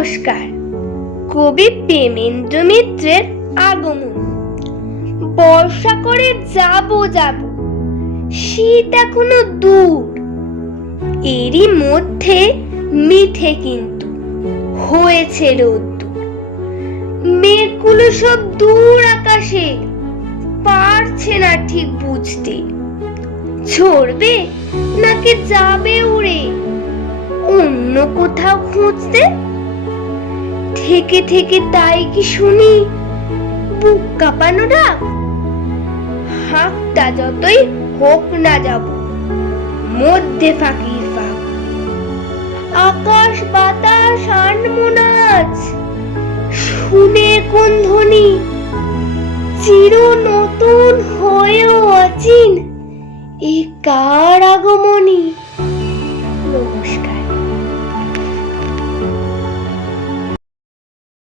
নমস্কার। কবি প্রেমেন্দ্র মিত্রের আগমন। বর্ষা করে যাব শীত এখনো দূর, এরই মধ্যে মিঠে কিন্তু হয়েছে রোদ্দুর। মেঘগুলো সব দূর আকাশে, পারছে না ঠিক বুঝতে ঝরবে নাকি যাবে উড়ে অন্য কোথাও খুঁজতে। থেকে থেকে তাই কি শুনি বুক কাঁপানো ডাক, হাঁকটা যতই হোক না যাব মধ্যে ফাঁকির ফাঁক। আকাশ বাতাস আনমনাজ শুনে কোন ধ্বনি, চির নতুন হয়েও অচিন এ কার আগমনী।